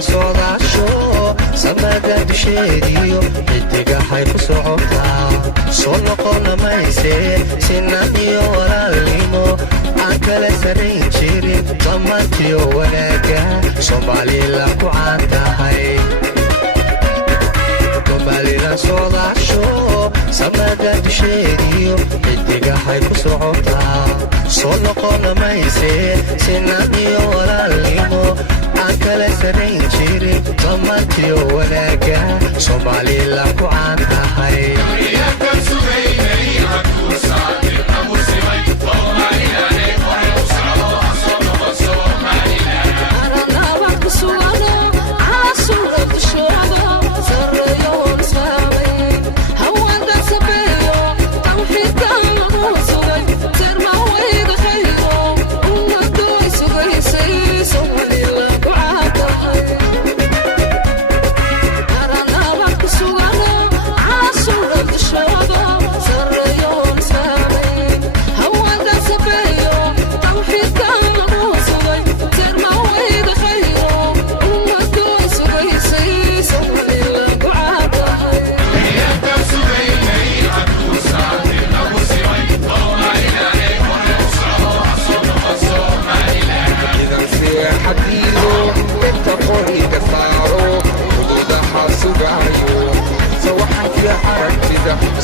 Somaliland soodaasho samada dusheediyo xidigahay ku socotaa soo noqona mayse sinaan iyo walaalnimo aan kala sarayn jirin dhammaantiyo wanaaga Somaliland ku caan tahay Somaliland soodaasho samada dusheediyo xidigahay ku socotaa soo noqona mayse sinaan iyo walaalnimo aan kala sarayn jirin dhammaantiyo wanaaga Somaliland ku caan tahay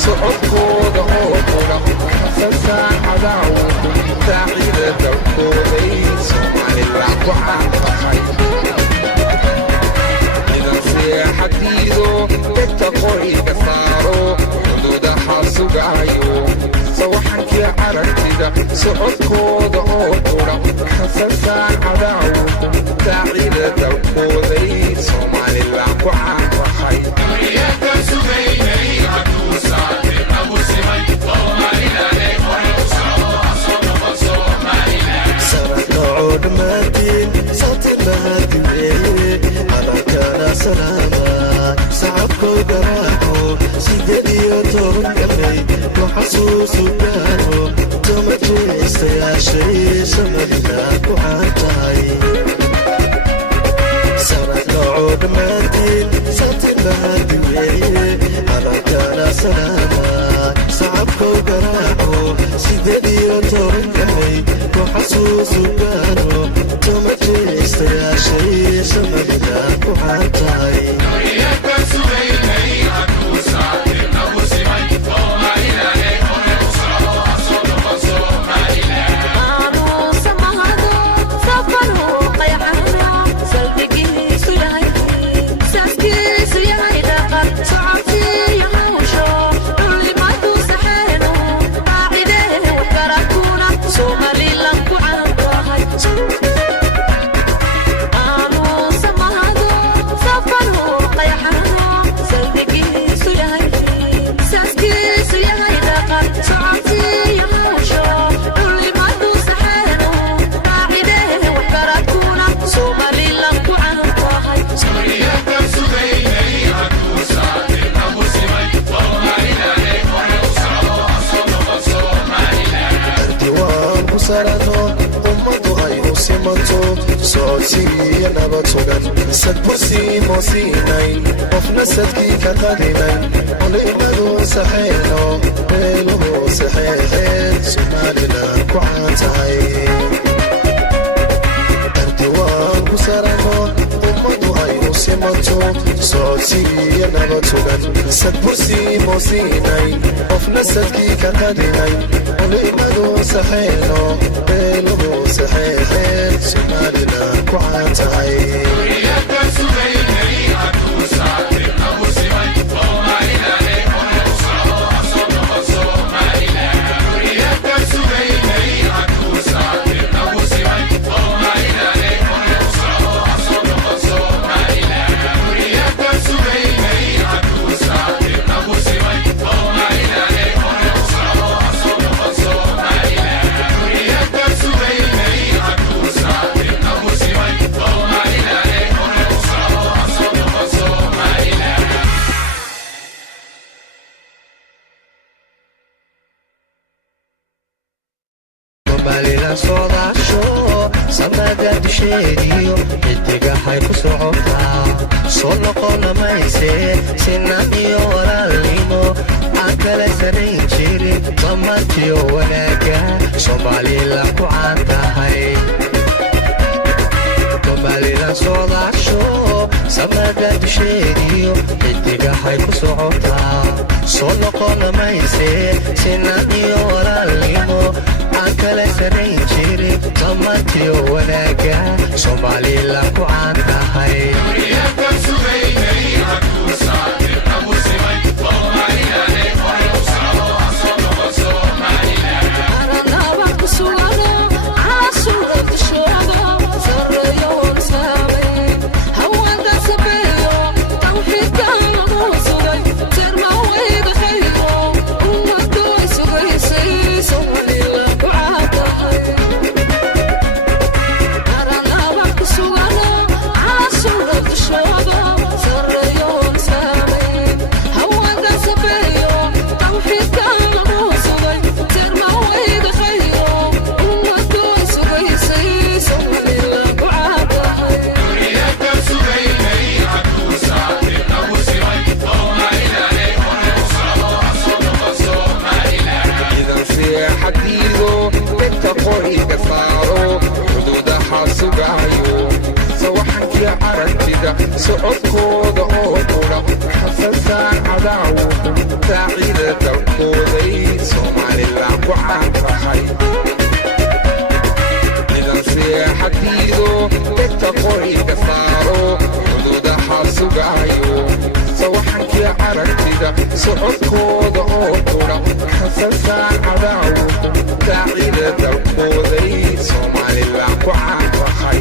socodkooda oo qura xasan cadaawku taacida dalkooday Somaliland ku caan tahay idan seexadiido dadka qoriga saaro xuduudaha sugayo sawaxankii aragtida socodkooda oo qura xasan cadaawku taacida dalkooday Somaliland ku caan tahay صعبكو دراعو سيديو توركمي وحسوسو دارو تمجيس يا شي سمدناك وعاتاي سرد عود مدين ساتن بهدوي على كان سلامات صعبكو دراعو سيديو توركمي وحسوسو دارو تمجيس يا شي سمدناك وعاتاي صوتي نبتغن سدبسي موسيني وفنا سدكي كقديني وليمدو سحينو بيلو سحيحين Somaliland ku caan tahay ardiwaan ku sarano ummadu ay u simanto صوتي نبتغن سدبسي موسيني وفنا سدكي كقديني وليمدو سحينو بيلو سحيحين Somaliland ku caan tahay Somaliland soodaasho samada dusheediyo xidigahay ku socotaa soo noqona mayse sinaan iyo walaalnimo aan kala sarayn jirin dhammaantiyo wanaaga soomaalila ku caan tahay somalilan soodaasho samada dusheediyo xidigahay ku socotaa soo noqona mayse sinaan iyo walaalnimo aan kala sarayn jirin dhammaantiyo wanaaga soomaalila ku caan tahay socodkooda oo qura xasasan cadaawo taacida dalkooday somalilan ku caan tahay ciidan seexadiido degta qoriga saaro xuduudaha sugaayo sawaxankii aragtida socodkooda oo qura xasasan cadaawo taacida dalkooday somalilan ku caan tahay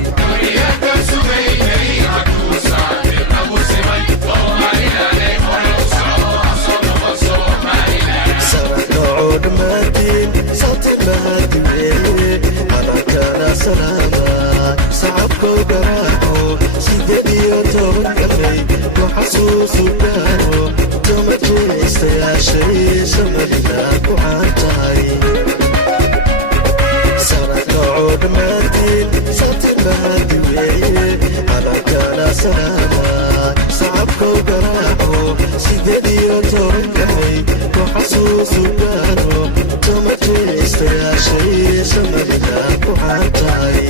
sacabkow garaaco sideed iyo toban kafay waxasuusu gaaro tomajeestayaashay somalilan ku caan tahay sanadnocoo dhammaantiin saltimahadi weeye calankana salaamaad sacabkow garaaco sideed iyo toban kafay waxasuusu gaaro tomajeestayaashay somalilan ku caan tahay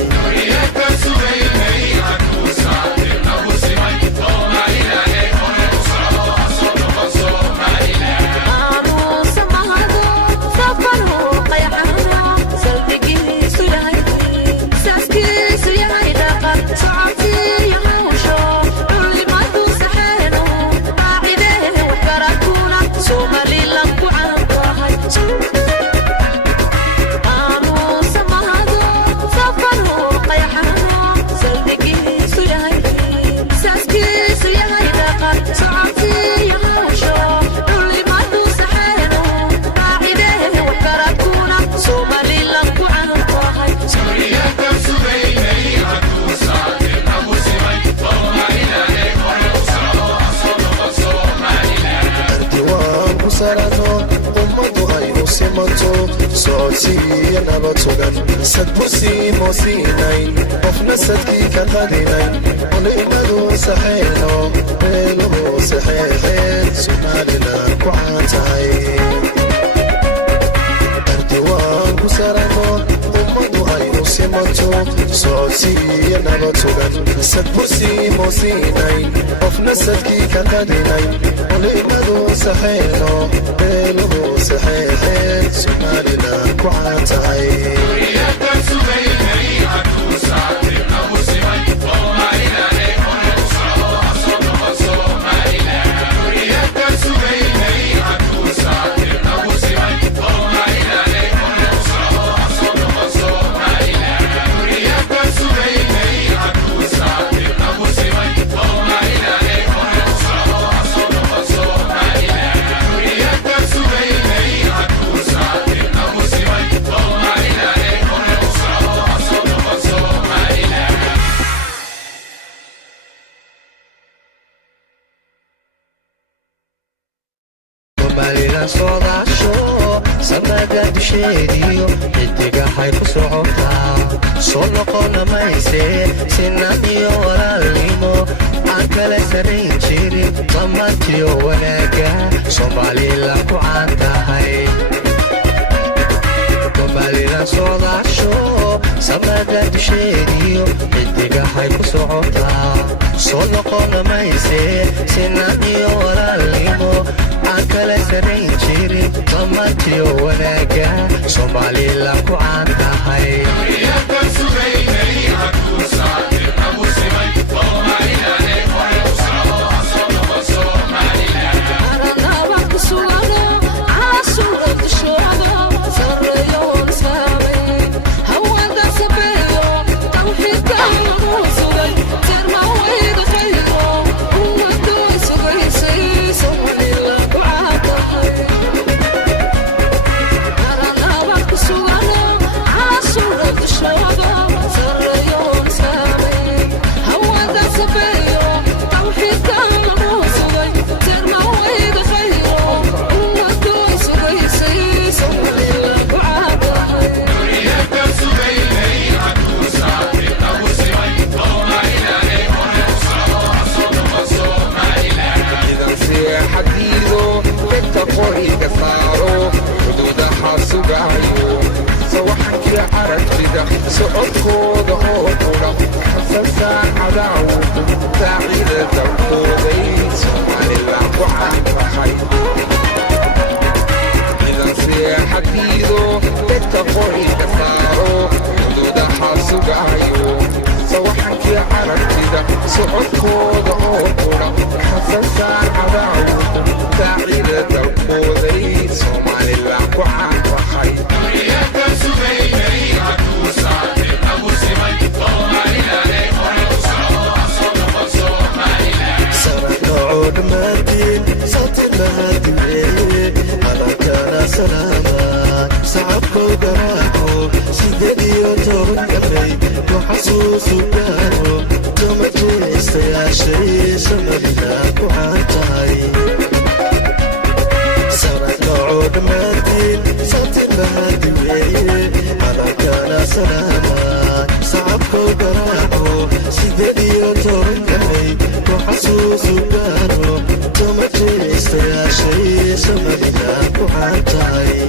socodsiiyo nabadsugan sadbusiimo siinayn qofna sadkii ka qadinayn culimadu saxeyno meeluhu saxeexeen somalilan ku caan tahay ardiwaan ku sarano ummadu ay u simato socodsiiyo nabadsugan sadbusiimo siinayn qofna sadkii ka qadinayn culimadu saxeyno meeluhu saxeexeen somalilan ku caan tahay soodaasho samada dusheediyo xidigahay ku socotaa soo noqona mayse sinaan iyo walaalnimo aan kala sarayn dhammaantiyo wanaaga Somaliland ku caan tahay Somaliland socdaasho samada dusheediyo xidigahay ku socotaa soo noqon mayse sinaan iyo walaalnimo aan kala sarayn jirin dhammaantiyo wanaaga Somaliland ku caan tahay socodkooda oo qura xasasa cadaawd taacida dalkooday Somaliland ku caan tahay ciidan seexadiido dadka qoriga saaro xuduudaha sugayo sawaxankii carabtida socodkooda oo qura xasasa cadaawd taacida dalkooday Somaliland ku caan tahay صعبكو دراعو سيديو تورن قبلي وحسوسو دارو تومتو استياشي سمدناكو عانتاي سرق نعود مادين صوتي بهادي ويه على كان سلامات صعبكو دراعو سيديو تورن قبلي وحسوسو دارو تومتو استياشي سمدناكو عانتاي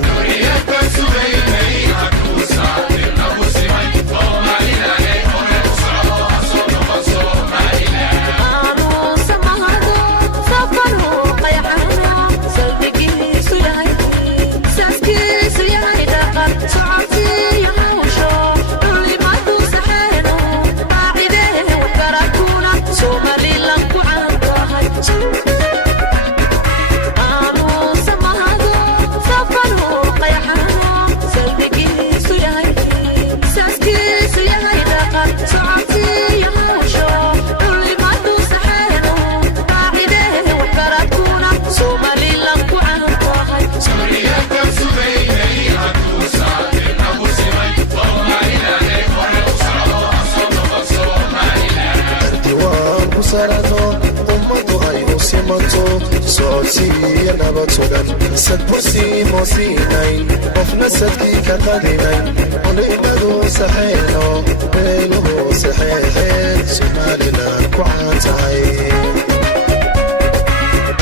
سعودي نبتغن سدبسي موسينين وفنا سدكي كقدينين ونئمدو سحينو بينه سحيحين Somaliland ku caan tahay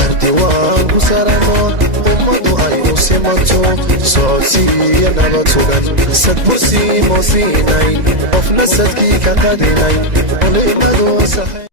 ardiwaan ku sarano ummadu ay u simanto socodsiiya nabadsugan sadbusi moosinayn qofna sadkii ka qadinayn ونئمدو سحيحين